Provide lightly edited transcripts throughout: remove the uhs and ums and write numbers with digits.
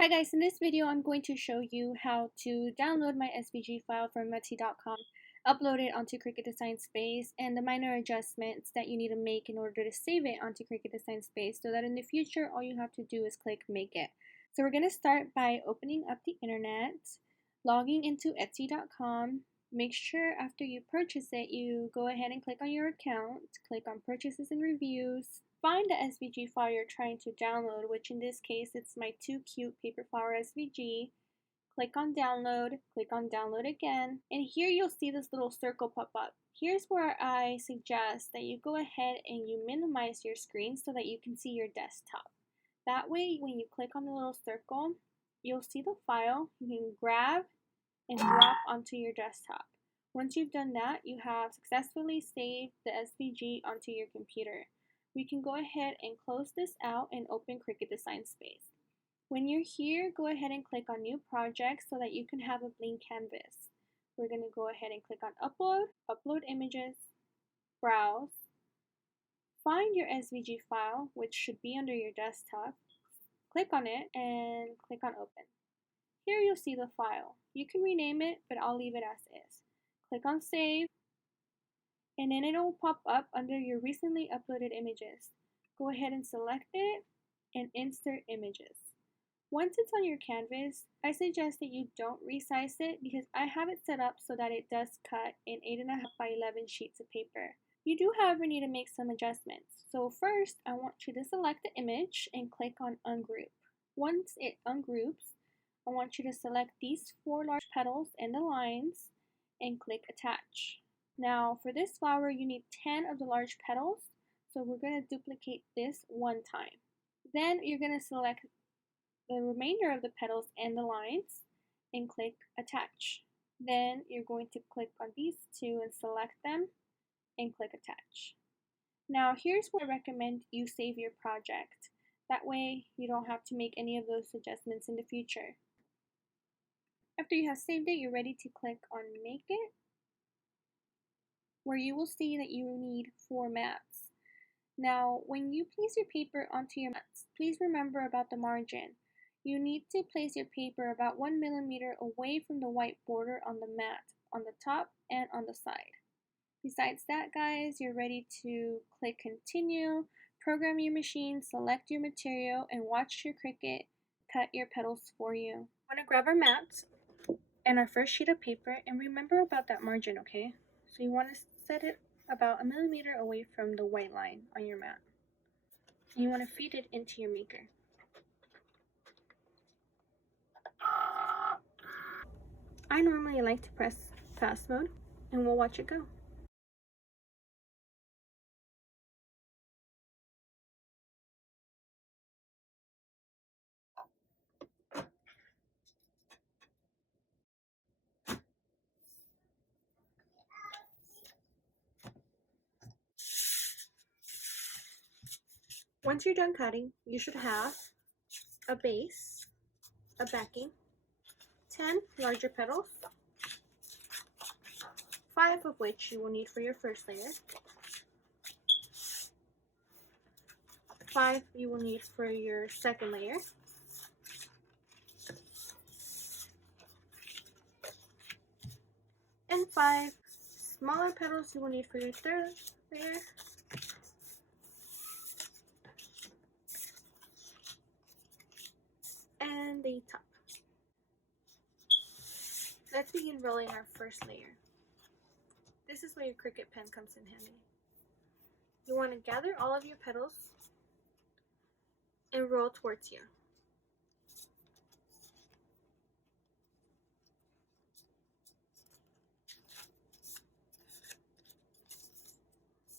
Hi guys, in this video I'm going to show you how to download my SVG file from Etsy.com, upload it onto Cricut Design Space, and the minor adjustments that you need to make in order to save it onto Cricut Design Space so that in the future all you have to do is click Make It. So we're going to start by opening up the internet, logging into Etsy.com. Make sure after you purchase it, you go ahead and click on your account, click on Purchases and Reviews, find the SVG file you're trying to download, which in this case it's my Too Cute Paper Flower SVG. Click on download again, and here you'll see this little circle pop up. Here's where I suggest that you go ahead and you minimize your screen so that you can see your desktop. That way when you click on the little circle, you'll see the file. You can grab and drop onto your desktop. Once you've done that, you have successfully saved the SVG onto your computer. We can go ahead and close this out and open Cricut Design Space. When you're here, go ahead and click on New Project so that you can have a blank canvas. We're going to go ahead and click on Upload Images, Browse, find your SVG file, which should be under your desktop, click on it, and click on Open. Here you'll see the file. You can rename it, but I'll leave it as is. Click on Save, and then it'll pop up under your recently uploaded images. Go ahead and select it and insert images. Once it's on your canvas, I suggest that you don't resize it because I have it set up so that it does cut in 8.5 by 11 sheets of paper. You do, however, need to make some adjustments. So first, I want you to select the image and click on Ungroup. Once it ungroups, I want you to select these 4 large petals and the lines and click Attach. Now for this flower you need 10 of the large petals, so we're going to duplicate this one time. Then you're going to select the remainder of the petals and the lines and click Attach. Then you're going to click on these two and select them and click Attach. Now here's where I recommend you save your project. That way you don't have to make any of those adjustments in the future. After you have saved it, you're ready to click on Make It, where you will see that you need 4 mats. Now, when you place your paper onto your mats, please remember about the margin. You need to place your paper about 1 millimeter away from the white border on the mat, on the top and on the side. Besides that, guys, you're ready to click Continue, program your machine, select your material, and watch your Cricut cut your petals for you. I want to grab our mats and our first sheet of paper, and remember about that margin, okay? So you want to set it about 1 millimeter away from the white line on your mat. And you want to feed it into your maker. I normally like to press fast mode, and we'll watch it go. Once you're done cutting, you should have a base, a backing, 10 larger petals, 5 of which you will need for your first layer, 5 you will need for your second layer, and 5 smaller petals you will need for your third layer, and the top. Let's begin rolling our first layer. This is where your Cricut pen comes in handy. You want to gather all of your petals and roll towards you.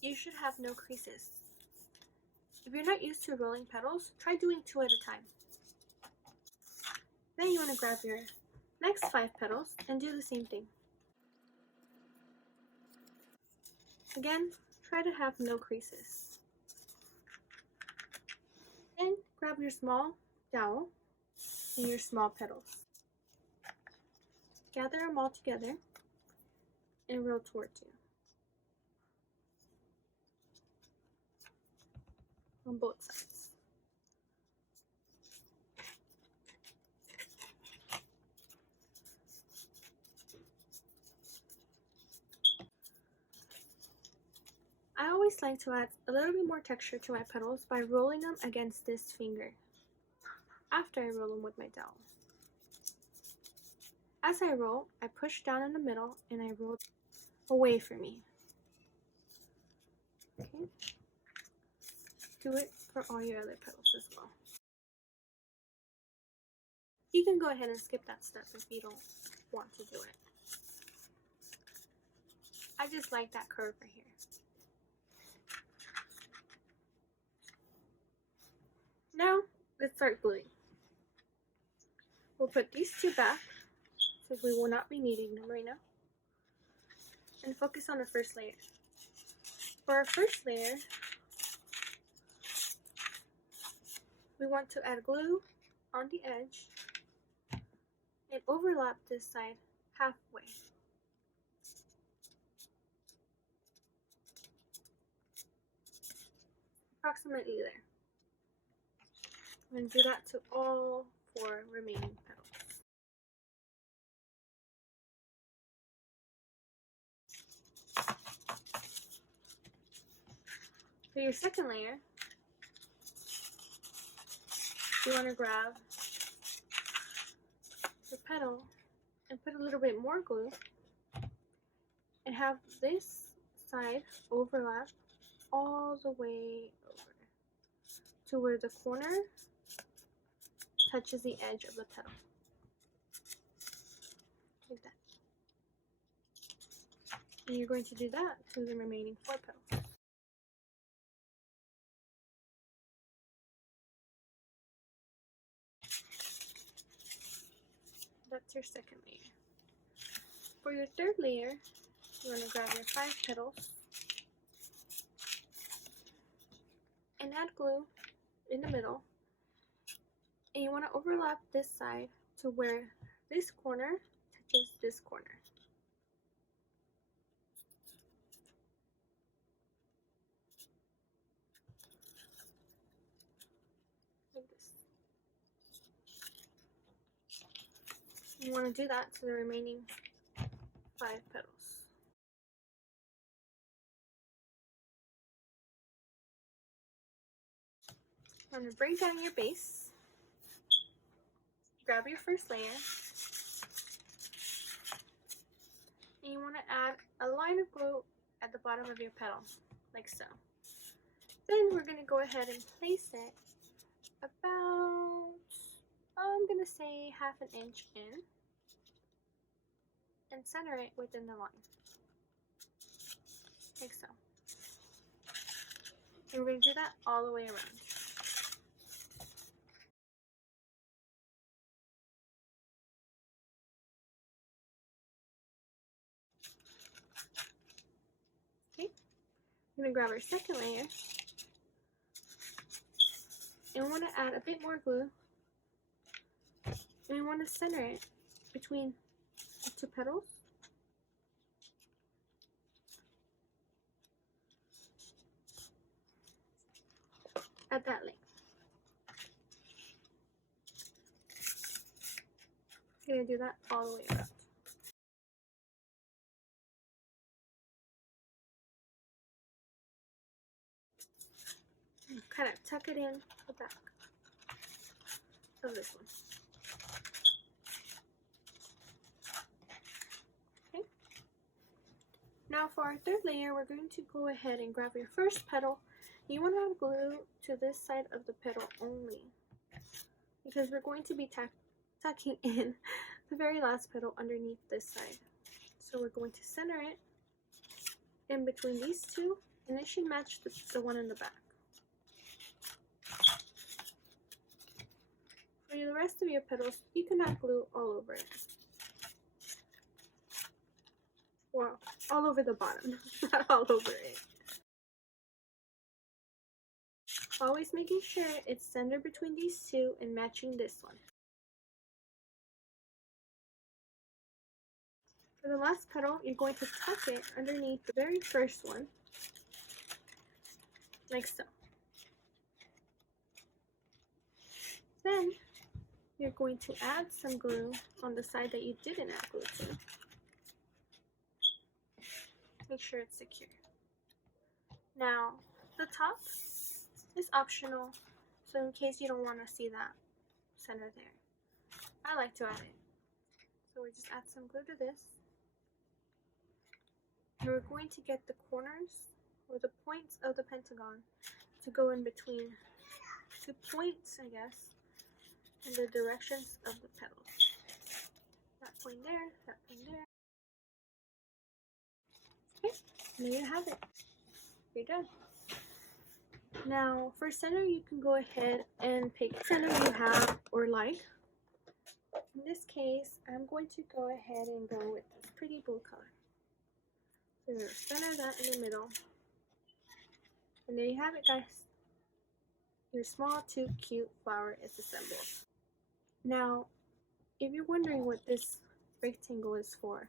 You should have no creases. If you're not used to rolling petals, try doing 2 at a time. Then you want to grab your next 5 petals and do the same thing. Again, try to have no creases. Then grab your small dowel and your small petals. Gather them all together and roll towards you on both sides. always like to add a little bit more texture to my petals by rolling them against this finger after I roll them with my dowel. As I roll, I push down in the middle and I roll away from me. Okay. Do it for all your other petals as well. You can go ahead and skip that step if you don't want to do it. I just like that curve right here. Now, let's start gluing. We'll put these two back, since we will not be needing them right now, and focus on the first layer. For our first layer, we want to add glue on the edge and overlap this side halfway. Approximately there. I'm going to do that to all 4 remaining petals. For your second layer, you want to grab the petal and put a little bit more glue and have this side overlap all the way over to where the corner touches the edge of the petal. Like that. And you're going to do that to the remaining 4 petals. That's your second layer. For your third layer, you want to grab your 5 petals and add glue in the middle. And you want to overlap this side to where this corner touches this corner. Like this. You want to do that to the remaining 5 petals. I'm going to bring down your base, grab your first layer, and you want to add a line of glue at the bottom of your petal, like so. Then we're going to go ahead and place it about, I'm going to say ½ an inch in, and center it within the line, like so. And we're going to do that all the way around. Okay, I'm going to grab our second layer, and we want to add a bit more glue, and we want to center it between the 2 petals. At that length. I'm going to do that all the way around. Kind of tuck it in the back of this one. Okay. Now for our third layer, we're going to go ahead and grab your first petal. You want to add glue to this side of the petal only, because we're going to be tucking in the very last petal underneath this side. So we're going to center it in between these 2, and it should match the one in the back. For the rest of your petals, you can add glue all over it. Well, all over the bottom, not all over it. Always making sure it's centered between these 2 and matching this one. For the last petal, you're going to tuck it underneath the very first one, like so. Then, you're going to add some glue on the side that you didn't add glue to. Make sure it's secure. Now, the top is optional, so in case you don't want to see that center there, I like to add it. So we just add some glue to this. And we're going to get the corners, or the points of the pentagon, to go in between 2 points, I guess, in the directions of the petals. That point there, that point there. Okay, and there you have it. You're done. Now, for center, you can go ahead and pick center you have or like. In this case, I'm going to go ahead and go with this pretty blue color. So you're going to center that in the middle. And there you have it, guys. Your small, too cute flower is assembled. Now, if you're wondering what this rectangle is for,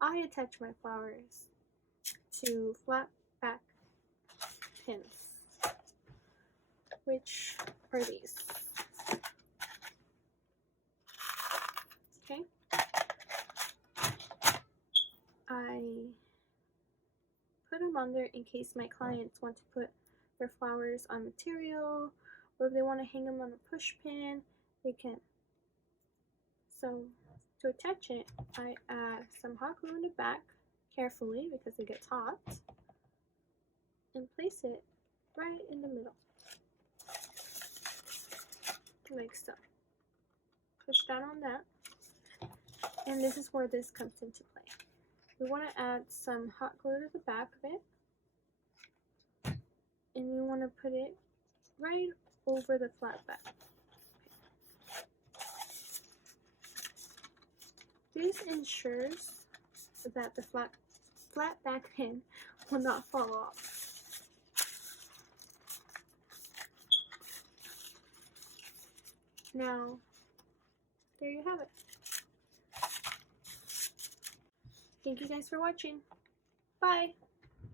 I attach my flowers to flat back pins, which are these. Okay. I put them on there in case my clients want to put their flowers on material, or if they want to hang them on a push pin, they can. So to attach it, I add some hot glue in the back, carefully because it gets hot, and place it right in the middle, like so. Push down on that, and this is where this comes into play. We want to add some hot glue to the back of it, and we want to put it right over the flat back. This ensures that the flat back pin will not fall off. Now, there you have it. Thank you guys for watching. Bye!